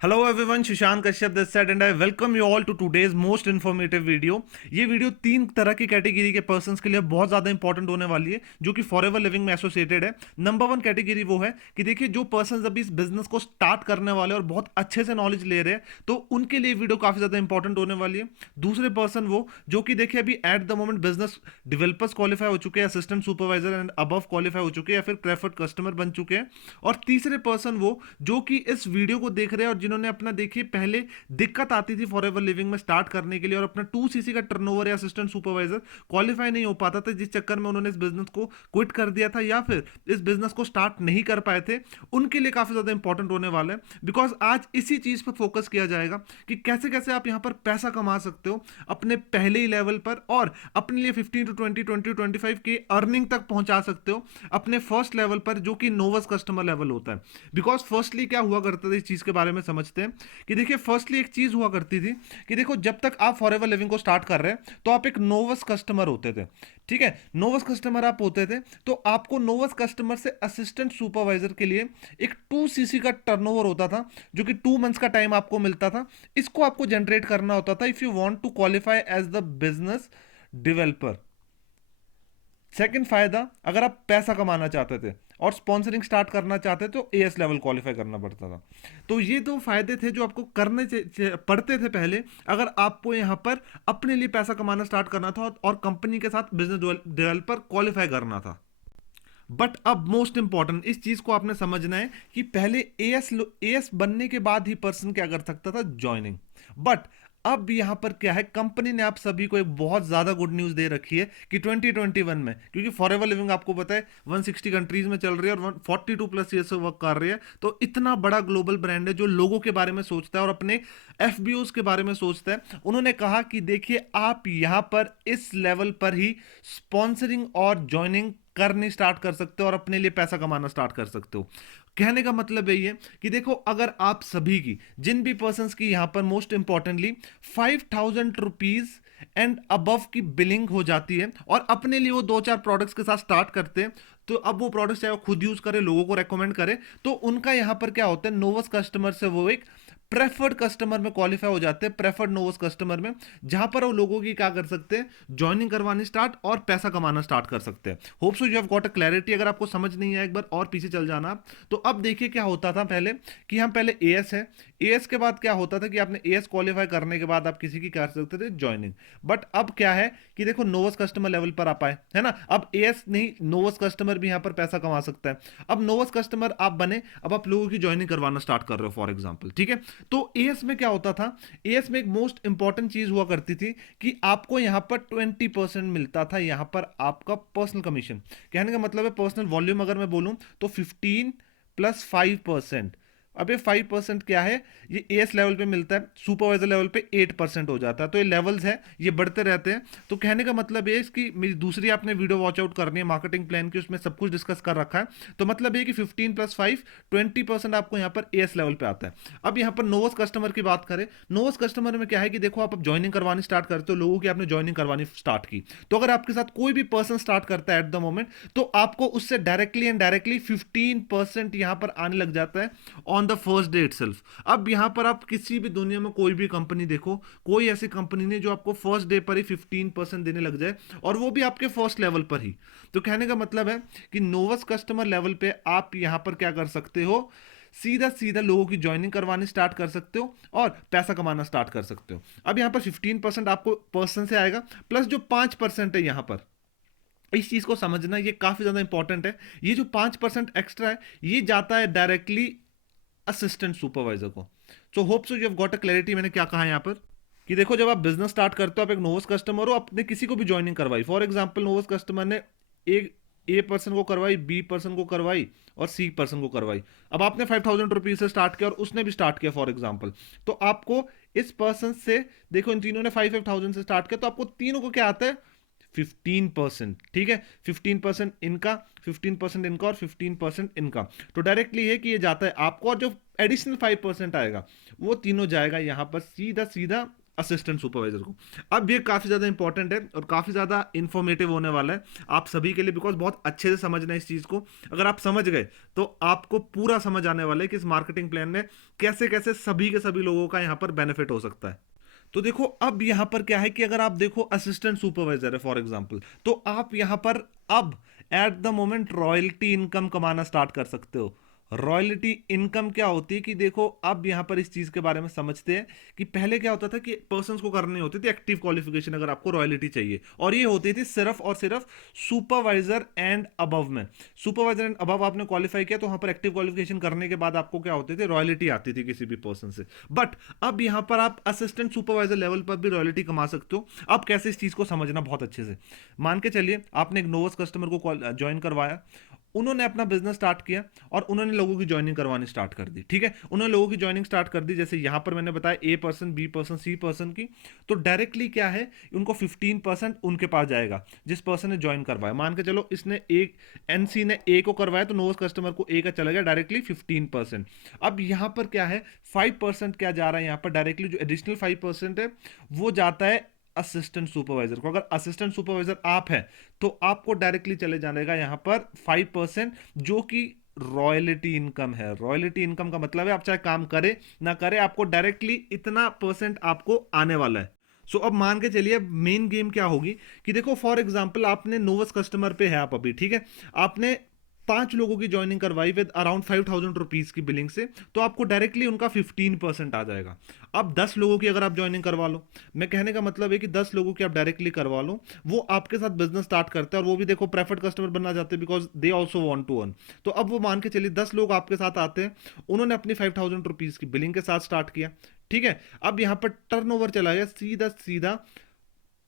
Hello everyone, Sushant Kashyap this side and I welcome you all to today's most informative video. ये video तीन तरह की category के persons के लिए बहुत ज्यादा इंपॉर्टेंट होने वाली है, जो कि फॉरएवर लिविंग में एसोसिएटेड है। नंबर वन कैटेगरी वो है कि देखिए, जो पर्संस अभी इस बिजनेस को स्टार्ट करने वाले और बहुत अच्छे से नॉलेज ले रहे हैं, तो उनके लिए वीडियो काफी ज्यादा इंपॉर्टेंट होने वाली है। दूसरे पर्सन वो जो कि देखिए अभी at the moment business developers qualify हो चुके हैं, assistant supervisor and above qualify हो चुके हैं, या फिर प्रेफर्ड कस्टमर बन चुके हैं। और तीसरे पर्सन वो जो कि इस वीडियो को देख रहे हैं और जिन्होंने अपना देखिए पहले दिक्कत आती थी फॉरएवर लिविंग में स्टार्ट करने के लिए, और अपना 2 सीसी का टर्नओवर या असिस्टेंट सुपरवाइजर क्वालिफाई नहीं हो पाता था, जिस चक्कर में उन्होंने इस बिजनेस को क्विट कर दिया था या फिर इस बिजनेस को स्टार्ट नहीं कर पाए थे, उनके लिए काफी ज्यादा इंपॉर्टेंट होने वाला है। बिकॉज आज इसी चीज पर फोकस किया जाएगा कि कैसे कैसे आप यहां पर पैसा कमा सकते हो अपने पहले ही लेवल पर, और अपने लिए 15 to 20, 20 to 25 के अर्निंग तक पहुंचा सकते हो अपने फर्स्ट लेवल पर, जो कि नोवस कस्टमर लेवल होता है। बिकॉज फर्स्टली क्या हुआ करता था, इस चीज के बारे में समझते हैं कि देखिए फर्स्टली एक चीज हुआ करती थी कि देखो, जब तक आप फॉरएवर लिविंग को स्टार्ट कर रहे हैं तो आप एक नोवस कस्टमर होते थे। ठीक है, नोवस कस्टमर आप होते थे, तो आपको नोवस कस्टमर से असिस्टेंट सुपरवाइजर के लिए एक 2 सीसी का टर्नओवर होता था, जो कि 2 मंथ्स का टाइम आपको मिलता था। इसको आपको जनरेट करना होता था if you want to qualify as the business developer. Second फायदा, अगर आप पैसा कमाना चाहते थे और स्पॉन्सरिंग स्टार्ट करना चाहते तो एएस लेवल क्वालिफाई करना पड़ता था। तो ये दो फायदे थे जो आपको पड़ते थे पहले, अगर आपको यहां पर अपने लिए पैसा कमाना स्टार्ट करना था और कंपनी के साथ बिजनेस डेवलपर क्वालिफाई करना था। बट अब मोस्ट इंपॉर्टेंट इस चीज को आपने समझना है कि पहले एएस बनने के बाद ही पर्सन क्या कर सकता था, ज्वाइनिंग। बट अब यहां पर क्या है, कंपनी ने आप सभी को एक बहुत ज्यादा गुड न्यूज दे रखी है कि 2021 में, क्योंकि फॉरएवर लिविंग आपको पता है 160 कंट्रीज में चल रही है और 42+ ईयर से वर्क कर रही है, तो इतना बड़ा ग्लोबल ब्रांड है जो लोगों के बारे में सोचता है और अपने एफबीओस के बारे में सोचता है। उन्होंने कहा कि देखिए, आप यहां पर इस लेवल पर ही स्पॉन्सरिंग और ज्वाइनिंग करनी स्टार्ट कर सकते हो और अपने लिए पैसा कमाना स्टार्ट कर सकते हो। कहने का मतलब यही है कि देखो, अगर आप सभी की, जिन भी पर्सन की यहां पर most importantly 5,000 rupees and above की बिलिंग हो जाती है और अपने लिए वो 2-4 प्रोडक्ट्स के साथ स्टार्ट करते हैं, तो अब वो प्रोडक्ट्स चाहे वो खुद यूज करे, लोगों को रेकमेंड करे, तो उनका यहां पर क्या होता है, नोवस कस्टमर से वो एक प्रेफर्ड कस्टमर में क्वालिफाई हो जाते हैं, प्रेफर्ड नोवस कस्टमर में, जहां पर वो लोगों की क्या कर सकते हैं, ज्वाइनिंग करवानी स्टार्ट और पैसा कमाना स्टार्ट कर सकते हैं। Hope so you have got a clarity. अगर आपको समझ नहीं है, एक बार और पीछे चल जाना आप। तो अब देखिए क्या होता था पहले, कि हम पहले एएस है, एएस के बाद क्या होता था कि आपने एएस क्वालिफाई करने के बाद आप किसी की कर सकते थे ज्वाइनिंग। बट अब क्या है कि देखो, नोवस कस्टमर लेवल पर आप आए, है ना, अब एएस नहीं, नोवस कस्टमर भी यहां पर पैसा कमा सकता है। अब नोवस कस्टमर आप बने, अब आप लोगों की ज्वाइनिंग करवाना स्टार्ट कर रहे हो फॉर एग्जाम्पल। ठीक है, तो एएस में क्या होता था, एएस में एक मोस्ट इंपॉर्टेंट चीज हुआ करती थी कि आपको यहां पर 20% मिलता था, यहां पर आपका पर्सनल कमीशन। कहने का मतलब है, पर्सनल वॉल्यूम अगर मैं बोलूं तो 15 + 5%। अब ये 5% क्या है, ये एएस लेवल पे मिलता है, सुपरवाइजर लेवल पे 8% हो जाता है। तो ये लेवल्स है, ये बढ़ते रहते हैं। तो कहने का मतलब ये इसकी मेरी दूसरी आपने वीडियो वॉच आउट करनी है मार्केटिंग प्लान की, उसमें सब कुछ डिस्कस कर रखा है। तो मतलब ये कि 15 + 5 20% आपको यहाँ पर एएस लेवल पे आता है। अब यहाँ पर नोवस कस्टमर की बात करें, नोवस कस्टमर में क्या है कि देखो, आप अब ज्वाइनिंग करवानी स्टार्ट करते हो, लोगों की आपने ज्वाइनिंग करवानी स्टार्ट की, तो अगर आपके साथ कोई भी पर्सन स्टार्ट करता है एट द मोमेंट, तो आपको उससे डायरेक्टली एंड डायरेक्टली 15% यहां पर आने लग जाता है on the first day itself. अब यहां पर आप किसी भी दुनिया में कोई भी कंपनी देखो, कोई ऐसी कंपनी नहीं जो आपको फर्स्ट डे पर ही 15% देने लग जाए, और वो भी आपके फर्स्ट लेवल पर ही। तो कहने का मतलब है कि नोवस कस्टमर लेवल पे आप यहां पर क्या कर सकते हो, सीधा सीधा लोगों की ज्वाइनिंग करवानी स्टार्ट कर सकते हो और पैसा कमाना स्टार्ट कर सकते हो। अब यहां पर 15% आपको पर्सन से आएगा, प्लस जो 5% है यहां पर, इस चीज को समझना, ये काफी ज्यादा इंपॉर्टेंट है। ये जो 5% एक्स्ट्रा है, ये जाता है डायरेक्टली असिस्टेंट सुपरवाइजर को। So hope so you have got a clarity मैंने क्या कहा यहां पर, कि देखो, जब आप बिजनेस स्टार्ट करते हो, आप एक नोवस कस्टमर हो, आपने किसी को भी ज्वाइनिंग करवाई, फॉर एग्जांपल नोवस कस्टमर ने एक ए पर्सन को करवाई, बी पर्सन को करवाई और सी पर्सन को करवाई। अब आपने 5,000 रुपीज से स्टार्ट किया और उसने भी स्टार्ट किया फॉर एग्जांपल, तो आपको इस पर्सन से, देखो इन तीनों ने 5,000 से स्टार्ट किया, तो आपको तीनों को क्या आता है, 15%। ठीक है, 15% इनका, 15% इनका और 15% इनका। तो डायरेक्टली है कि ये जाता है आपको, और जो एडिशनल 5% आएगा वो तीनों जाएगा यहां पर सीधा सीधा असिस्टेंट सुपरवाइजर को। अब ये काफ़ी ज़्यादा इंपॉर्टेंट है और काफ़ी ज़्यादा इंफॉर्मेटिव होने वाला है आप सभी के लिए, बिकॉज बहुत अच्छे से समझना है इस चीज़ को। अगर आप समझ गए तो आपको पूरा समझ आने वाला है कि इस मार्केटिंग प्लान में कैसे कैसे सभी के सभी लोगों का यहाँ पर बेनिफिट हो सकता है। तो देखो अब यहां पर क्या है कि अगर आप देखो असिस्टेंट सुपरवाइजर है फॉर एग्जांपल, तो आप यहां पर अब at the moment royalty income कमाना स्टार्ट कर सकते हो। रॉयल्टी इनकम क्या होती है कि देखो अब यहां पर इस चीज के बारे में समझते हैं कि पहले क्या होता था कि पर्सन्स को करनी होती थी एक्टिव क्वालिफिकेशन अगर आपको रॉयल्टी चाहिए, और ये होती थी सिर्फ और सिर्फ सुपरवाइजर एंड अबव में। सुपरवाइजर एंड अबव आपने क्वालिफाई किया तो वहां पर एक्टिव क्वालिफिकेशन करने के बाद आपको क्या होती थी, रॉयल्टी आती थी किसी भी पर्सन से। बट अब यहां पर आप असिस्टेंट सुपरवाइजर लेवल पर भी रॉयल्टी कमा सकते हो। अब कैसे, इस चीज को समझना बहुत अच्छे से। मान के चलिए आपने एक नोवस कस्टमर को ज्वाइन करवाया, उन्होंने अपना बिजनेस स्टार्ट किया और उन्होंने लोगों की ज्वाइनिंग करवानी स्टार्ट कर दी। ठीक है, उन्होंने लोगों की ज्वाइनिंग स्टार्ट कर दी, जैसे यहां पर मैंने बताया A person, B person, C person की। तो डायरेक्टली क्या है, उनको 15% उनके पास जाएगा जिस पर्सन ने ज्वाइन करवाया। मान के चलो इसने एक एनसी ने ए को करवाया तो नोवस कस्टमर को ए का चला गया डायरेक्टली 15%। अब यहां पर क्या है, 5% क्या जा रहा है यहां पर डायरेक्टली, जो एडिशनल 5% है वो जाता है असिस्टेंट सुपरवाइजर को। अगर असिस्टेंट सुपरवाइजर आप है तो आपको डायरेक्टली चले जाएगा यहां पर 5%, जो कि रॉयल्टी इनकम है। रॉयल्टी इनकम का मतलब है आप चाहे काम करे ना करे, आपको डायरेक्टली इतना परसेंट आपको आने वाला है। अब मान के चलिए मेन गेम क्या होगी कि देखो फॉर एग्जांपल आपने नोवस कस्टमर पे है आप अभी, ठीक है, आपने 5 लोगों की ज्वाइनिंग करवाई विद अराउंड 5,000 रुपीज की बिलिंग से, तो आपको डायरेक्टली उनका 15% आ जाएगा। अब 10 लोगों की अगर आप ज्वाइनिंग करवा लो, मैं कहने का मतलब है कि 10 लोगों की आप डायरेक्टली करवा लो, वो आपके साथ बिजनेस स्टार्ट करते हैं और वो भी देखो प्रेफर्ड कस्टमर बनना चाहते हैं because they also want to earn. तो अब वो मान के चलिए 10 लोग आपके साथ आते हैं, उन्होंने अपनी 5,000 रुपीज की बिलिंग के साथ स्टार्ट किया। ठीक है, अब यहां पर टर्नओवर चला गया सीधा सीधा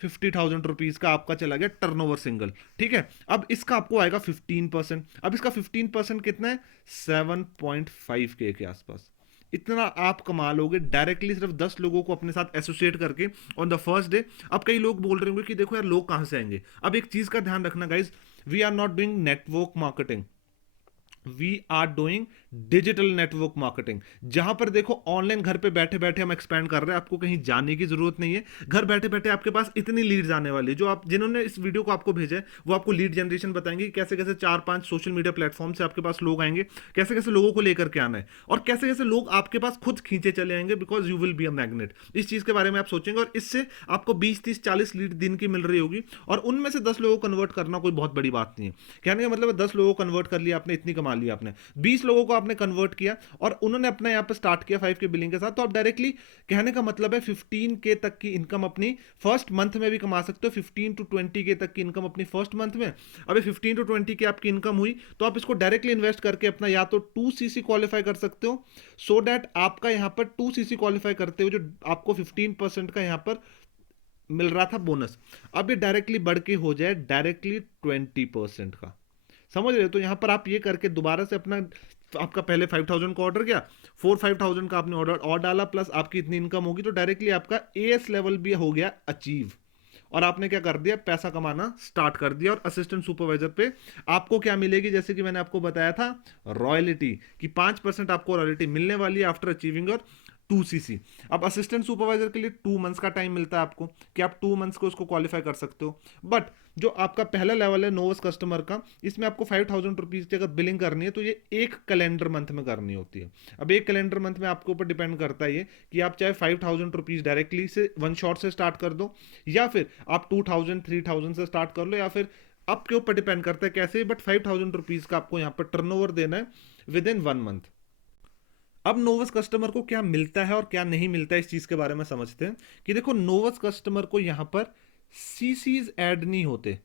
50,000 रुपीज का आपका चला गया टर्नओवर सिंगल। ठीक है, अब इसका आपको आएगा 15%। अब इसका 15% कितना है, 7.5K के आसपास। इतना आप कमा लोगे डायरेक्टली सिर्फ 10 लोगों को अपने साथ एसोसिएट करके ऑन द फर्स्ट डे। अब कई लोग बोल रहे होंगे कि देखो यार लोग कहां से आएंगे। अब एक चीज का ध्यान रखना guys, we are not doing network marketing, we are doing digital network marketing, जहां पर देखो ऑनलाइन घर पे बैठे बैठे हम एक्सपेंड कर रहे हैं, आपको कहीं जाने की जरूरत नहीं है। घर बैठे बैठे आपके पास इतनी लीड्स आने वाली है, जो आप जिन्होंने इस वीडियो को आपको भेजा है वो आपको लीड जनरेशन बताएंगे कि कैसे कैसे 4-5 सोशल मीडिया प्लेटफॉर्म से आपके पास लोग आएंगे, कैसे कैसे लोगों को लेकर के आना है और कैसे कैसे लोग आपके पास खुद खींचे चले आएंगे, because you will be a magnet. इस चीज के बारे में आप सोचेंगे और इससे आपको 20-30-40 लीड दिन की मिल रही होगी और उनमें से 10 लोगों को कन्वर्ट करना कोई बहुत बड़ी बात नहीं है। कहने का मतलब है 10 लोगों को कन्वर्ट कर लिया आपने, इतनी कमा लिया आपने, 20 लोगों को आपने कन्वर्ट किया और उन्होंने अपना यहाँ पे स्टार्ट किया 5 के बिलिंग के साथ, तो आप डायरेक्टली कहने का मतलब है 15K तक की इनकम अपनी फर्स्ट मंथ में भी कमा सकते हो। 15 to 20K तक की इनकम अपनी फर्स्ट मंथ में। अभी 15 to 20K आपकी इनकम हुई तो आप इसको डायरेक्टली इन्वेस्ट करके अपना या तो 2CC क्वालिफाई कर सकते हो, सो दैट आपका यहाँ पर 2CC क्वालिफाई करते हो जो आपको 15% का यहाँ पर मिल रहा था बोनस, अब ये डायरेक्टली बढ़ के हो जाए डायरेक्टली 20% का। समझ रहे हो, तो यहां पर आप ये करके दोबारा से अपना, आपका पहले 5,000 का ऑर्डर किया, 4-5,000 का आपने ऑर्डर और डाला, प्लस आपकी इतनी इनकम होगी तो डायरेक्टली आपका एएस लेवल भी हो गया अचीव और आपने क्या कर दिया, पैसा कमाना स्टार्ट कर दिया। और असिस्टेंट सुपरवाइजर पे आपको क्या मिलेगी, जैसे कि मैंने आपको बताया था रॉयल्टी कि 5% आपको रॉयल्टी मिलने वाली है आफ्टर अचीविंग और 2CC। अब असिस्टेंट सुपरवाइजर के लिए 2 मंथ्स का टाइम मिलता है आपको कि आप 2 मंथ्स को उसको क्वालिफाई कर सकते हो। बट जो आपका पहला लेवल है नोवस कस्टमर का, इसमें आपको 5,000 रुपीज की अगर बिलिंग करनी है तो ये एक कैलेंडर मंथ में करनी होती है। अब एक कैलेंडर मंथ में आपके ऊपर डिपेंड करता है ये कि आप चाहे 5,000 रुपीज डायरेक्टली से वन शॉट से स्टार्ट कर दो या फिर आप 2,000-3,000 से स्टार्ट कर लो, या फिर आपके ऊपर डिपेंड करता है कैसे, बट 5,000 रुपीज का आपको यहाँ पर टर्नओवर देना है विद इन 1 मंथ। अब नोवस कस्टमर को क्या मिलता है और क्या नहीं मिलता है इस चीज के बारे में समझते हैं कि देखो नोवस कस्टमर को यहां पर सीसीज ऐड नहीं होते,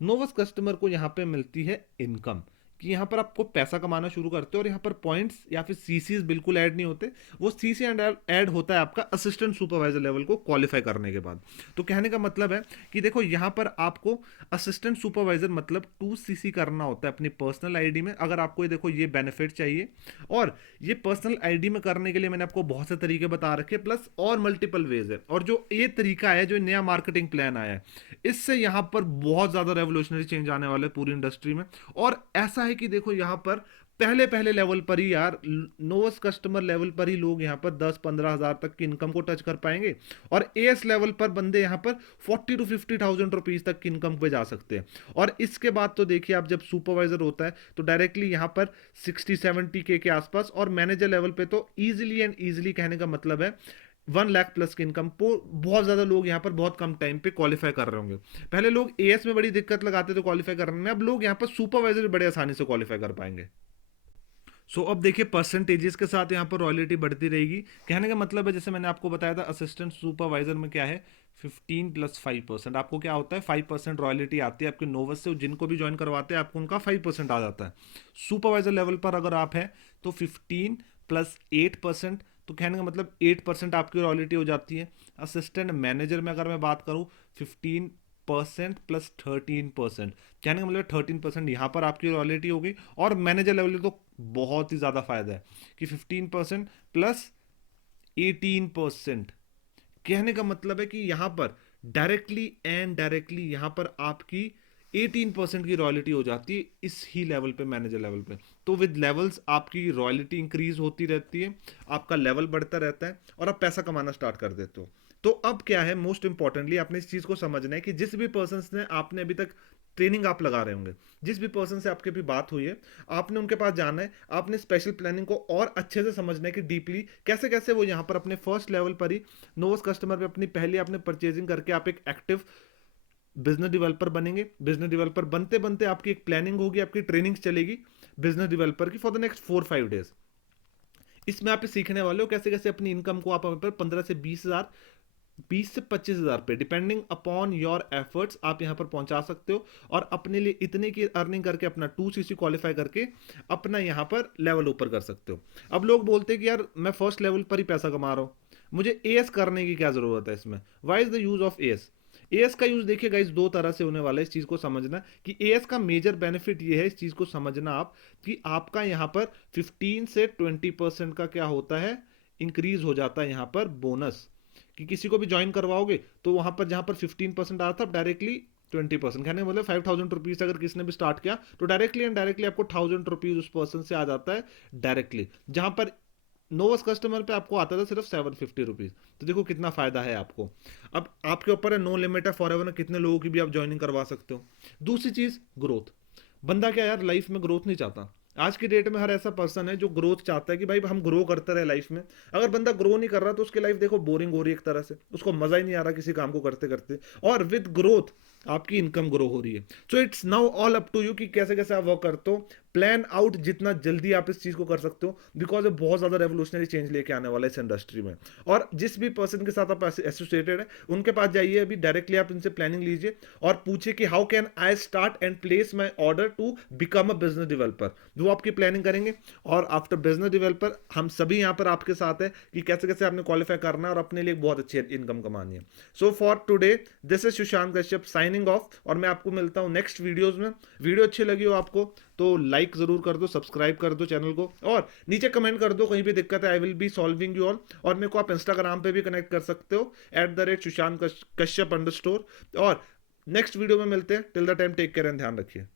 नोवस कस्टमर को यहां पे मिलती है इनकम, कि यहां पर आपको पैसा कमाना शुरू करते हो और यहां पर पॉइंट्स या फिर सीसीज बिल्कुल ऐड नहीं होते। वो सीसी एंड ऐड होता है आपका असिस्टेंट सुपरवाइजर लेवल को क्वालिफाई करने के बाद। तो कहने का मतलब है कि देखो यहां पर आपको असिस्टेंट सुपरवाइजर मतलब 2CC करना होता है अपनी पर्सनल आईडी में, अगर आपको ये देखो ये बेनिफिट चाहिए। और ये पर्सनल आईडी में करने के लिए मैंने आपको बहुत से तरीके बता रखे, प्लस और मल्टीपल वेज है। और जो ये तरीका है, जो नया मार्केटिंग प्लान आया है, इससे यहां पर बहुत ज्यादा रेवोल्यूशनरी चेंज आने वाला है पूरी इंडस्ट्री में। और ऐसा है कि देखो यहां पर पहले पहले लेवल पर ही यार, नोवेस्ट कस्टमर लेवल पर ही लोग यहाँ पर 10-15 हज़ार तक की इनकम को टच कर पाएंगे, और एएस लेवल पर बंदे यहाँ पर 40 to 50 थाउजेंड रुपीज तक की इनकम पे जा सकते हैं। और इसके बाद तो देखिए, आप जब सुपरवाइजर होता है तो डायरेक्टली यहाँ पर 60-70 के आसपास, और मैनेजर लेवल पे तो इजीली एंड इजीली कहने का मतलब है 1 लाख प्लस की इनकम को बहुत ज्यादा लोग यहाँ पर बहुत कम टाइम पे क्वालिफाई कर रहे होंगे। पहले लोग एएस में बड़ी दिक्कत लगाते थे क्वालिफाई करने में, अब लोग यहाँ पर सुपरवाइजर बड़े आसानी से क्वालिफाई कर पाएंगे। अब देखिए परसेंटेजेस के साथ यहाँ पर रॉयल्टी बढ़ती रहेगी। कहने का मतलब है, जैसे मैंने आपको बताया था असिस्टेंट सुपरवाइजर में क्या है, 15 + 5%। आपको क्या होता है, 5% रॉयल्टी आती है आपके नोवस से, जिनको भी ज्वाइन करवाते हैं आपको उनका 5% आ जाता है। सुपरवाइजर लेवल पर अगर आप हैं तो 15 + 8%, तो कहने का मतलब 8% आपकी रॉयल्टी हो जाती है। असिस्टेंट मैनेजर में अगर मैं बात करूँ, 15% + 13%, कहने का मतलब 13% यहाँ पर आपकी रॉयल्टी होगी। और मैनेजर लेवल तो बहुत ही ज़्यादा फायदा है कि 15% + 18%, कहने का मतलब है कि यहां पर डायरेक्टली एंड डायरेक्टली यहां पर आपकी 18% की रॉयल्टी हो जाती है इस ही लेवल पे, मैनेजर लेवल पे। तो विद लेवल्स आपकी रॉयल्टी इंक्रीज होती रहती है, आपका लेवल बढ़ता रहता है, और आप पैसा कमाना स्टार्ट कर देते हो। तो अब क्या है, मोस्ट इंपॉर्टेंटली आपने इस चीज को समझना है कि जिस भी पर्सन ने आपने अभी तक ट्रेनिंग आप लगा रहे होंगे, जिस भी पर्सन से आपकी भी बात हुई है, आपने उनके पास जाना है, आपने स्पेशल प्लानिंग को और अच्छे से समझना है कि डीपली कैसे कैसे वो यहाँ पर अपने फर्स्ट लेवल पर ही नोवस कस्टमर पे अपनी पहले आपने परचेजिंग करके आप एक एक्टिव बिजनेस डेवलपर बनेंगे। बिजनेस डेवलपर बनते बनते आपकी एक प्लानिंग होगी, आपकी ट्रेनिंग चलेगी बिजनेस डेवलपर की फॉर द नेक्स्ट 4-5 डेज। इसमें आप सीखने वाले हो कैसे कैसे अपनी इनकम को आप 15 से 20 हज़ार, 20 से 25 हज़ार पे, डिपेंडिंग अपॉन योर एफर्ट्स, आप यहां पर पहुंचा सकते हो। और अपने लिए इतने की अर्निंग करके अपना 2CC क्वालिफाई करके अपना यहां पर लेवल ऊपर कर सकते हो। अब लोग बोलते हैं कि यार मैं फर्स्ट लेवल पर ही पैसा कमा रहा हूं, मुझे एएस करने की क्या जरूरत है इसमें, why is the use of as. As का यूज देखिए गाइस दो तरह से होने वाला है, इस चीज को समझना कि एएस का मेजर बेनिफिट ये है, इस चीज को समझना आप कि आपका यहां पर 15 से 20% का क्या होता है, इंक्रीज हो जाता है यहां पर बोनस। कि किसी को भी ज्वाइन करवाओगे तो वहां पर जहां पर 15% आता है डायरेक्टली 20%, कहने का मतलब 5,000 रुपीज अगर किसी ने भी स्टार्ट किया तो डायरेक्टली एंड डायरेक्टली आपको 1,000 रुपीज उस पर्सन से आ जाता है डायरेक्टली, जहां पर नोवस कस्टमर पे आपको आता था सिर्फ 750 रुपीज। तो देखो कितना फायदा है आपको। अब आपके ऊपर है, नो लिमिट है, फॉर एवर कितने लोगों की भी आप ज्वाइनिंग करवा सकते हो। दूसरी चीज ग्रोथ, बंदा क्या यार लाइफ में ग्रोथ नहीं चाहता। आज की डेट में हर ऐसा पर्सन है जो ग्रोथ चाहता है कि भाई हम ग्रो करते रहे लाइफ में। अगर बंदा ग्रो नहीं कर रहा तो उसकी लाइफ देखो बोरिंग हो रही है एक तरह से, उसको मजा ही नहीं आ रहा किसी काम को करते करते। और विद ग्रोथ आपकी इनकम ग्रो हो रही है। So it's now all up to you कि कैसे कैसे आप वर्क करते हो, प्लान आउट जितना जल्दी आप इस चीज को कर सकते हो, बिकॉज ये बहुत ज्यादा रेवोल्यूशनरी चेंज लेके आने वाला है इस इंडस्ट्री में। और जिस भी पर्सन के साथ आप एसोसिएटेड है उनके पास जाइए, अभी डायरेक्टली आप इनसे प्लानिंग लीजिए और पूछिए कि how can I start and place my order to become a business developer. वो आपकी प्लानिंग करेंगे, और आफ्टर बिजनेस डेवलपर हम सभी यहाँ पर आपके साथ है कि कैसे कैसे आपने क्वालिफाई करना है और अपने लिए बहुत अच्छी इनकम कमानी है। So for today this is Sushant Kashyap signing off, और मैं आपको मिलता हूँ नेक्स्ट वीडियोज में। वीडियो अच्छी लगी हो आपको तो लाइक जरूर कर दो, सब्सक्राइब कर दो चैनल को, और नीचे कमेंट कर दो कहीं भी दिक्कत है, I will be solving you all. और मेरे को आप इंस्टाग्राम पे भी कनेक्ट कर सकते हो @सुशांत कश्यप_। और नेक्स्ट वीडियो में मिलते हैं, till the time take care and ध्यान रखिए।